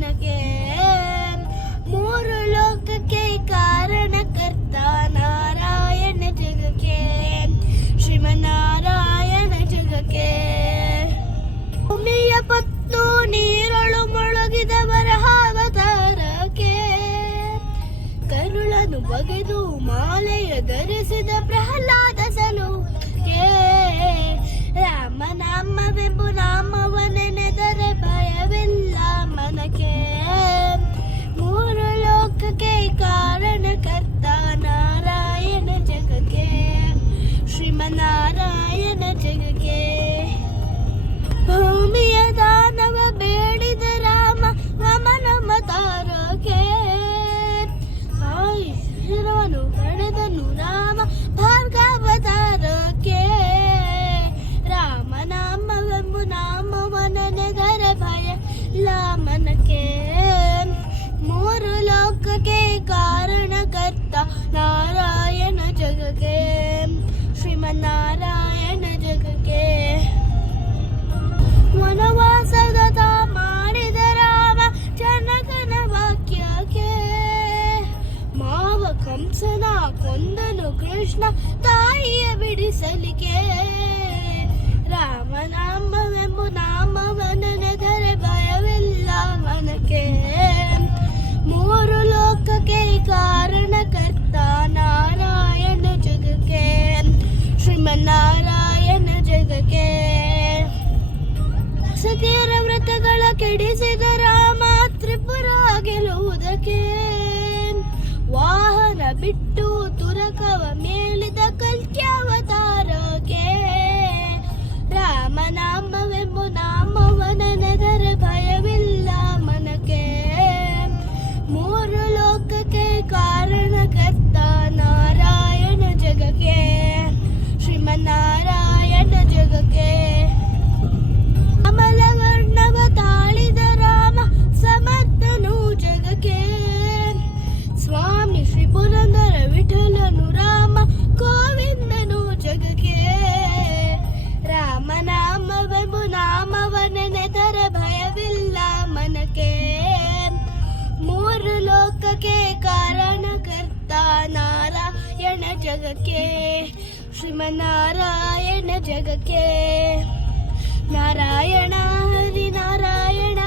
ಮನಕ್ಕೆ ಮೂರು ಲೋಕಕ್ಕೆ ಕಾರಣಕರ್ತ ನಾರಾಯಣ ಜಗಕ್ಕೆ ಶ್ರೀಮನ್ನಾರಾಯಣ ಜಗಕ್ಕೆ ಭೂಮಿಯ ಪತ್ತು ನೀರೊಳು ಮುಳುಗಿದ ವರಹಾವತಾರಕ್ಕೆ ಕರುಳನು ಬಗೆದು ಮಾಲೆಯ ಧರಿಸಿದ ಪ್ರಹ್ಲಾದ ಸಲುಕೆ ರಾಮನಾಮವೆಂಬು ನಾಮವನೆನೆದರೆ ಭಯವಿಲ್ಲ ಮನಕ್ಕೆ ಮೂರು ಲೋಕಕ್ಕೆ ಕಾರಣಕರ್ತ ನಾರಾಯಣ ಜಗಕ್ಕೆ ಶ್ರೀಮನ್ನಾರಾಯಣ ಜಗಕ್ಕೆ ಭೂಮಿಯ ದಾನವ ಬೇಡಿದ ರಾಮ ವಮನಮತಾರಕ್ಕೆ ಶಿರವನು ಪಡೆದನು ರಾಮ ಭಾರ್ಗವತಾರಕ್ಕೆ ರಾಮನಾಮವೆಂಬು ನಾಮವನೆನೆದರೆ ಭಯ ಇಲ್ಲ ಮನಕ್ಕೆ ಮೂರು ಲೋಕಕ್ಕೆ ಕಾರಣಕರ್ತ ನಾರಾಯಣ ಜಗಕ್ಕೆ ಶ್ರೀಮನ್ನಾರಾಯಣ ಜಗಕ್ಕೆ ವನವಾಸಗತ ಮಾಡಿದ ರಾಮ ಜನಕನ ವಾಕ್ಯಕ್ಕೆ ಮಾವ ಕಂಸನ ಕೊಂದನು ಕೃಷ್ಣ ತಾಯಿಯ ಬಿಡಿಸಲಿಕ್ಕೆ ರಾಮನಾಮವೆಂಬು ನಾಮವನೆನೆದರೆ ಭಯವಿಲ್ಲ ಮನಕ್ಕೆ ಮೂರು ಲೋಕಕ್ಕೆ ಕಾರಣಕರ್ತ ನಾರಾಯಣ ಜಗಕ್ಕೆ ಶ್ರೀಮನ್ನಾರಾಯಣ ಜಗಕ್ಕೆ ಸತಿಯರ ವ್ರತಗಳ ಕೆಡಿಸಿದ ರಾಮ ತ್ರಿಪುರ ಗೆಲ್ಲುವುದಕ್ಕೆ ವಾಹನ ಬಿಟ್ಟು ತುರಕವ ಮೇಲಿದ ಕಲ್ಕ್ಯಾವತಾರಕ್ಕೆ ರಾಮನಾಮವೆಂಬು ನಾಮವನೆನೆದರೆ ಭಯವಿಲ್ಲ ಮನಕ್ಕೆ ಮೂರು ಲೋಕಕ್ಕೆ ಕಾರಣಕರ್ತ ನಾರಾಯಣ ಜಗಕ್ಕೆ ಶ್ರೀಮನ್ನಾರಾಯಣ ಜಗಕ್ಕೆ ಅಮಲವರ್ಣವ ತಾಳಿದ ರಾಮ ಸಮರ್ಥನು ಜಗಕ್ಕೆ ಸ್ವಾಮಿ ಶ್ರೀ ಪುರಂದರ ವಿಠಲನು ರಾಮ ಗೋವಿಂದನು ಜಗಕ್ಕೆ ರಾಮನಾಮವೆಂಬು ನಾಮವನೆನೆದರೆ ಭಯವಿಲ್ಲ ಮನಕ್ಕೆ ಮೂರು ಲೋಕಕ್ಕೆ ಕಾರಣಕರ್ತ ನಾರಾಯಣ ಜಗಕ್ಕೆ ಶ್ರೀಮನ್ನಾರಾಯಣ ಜಗಕ್ಕೆ ನಾರಾಯಣ ಹರಿ ನಾರಾಯಣ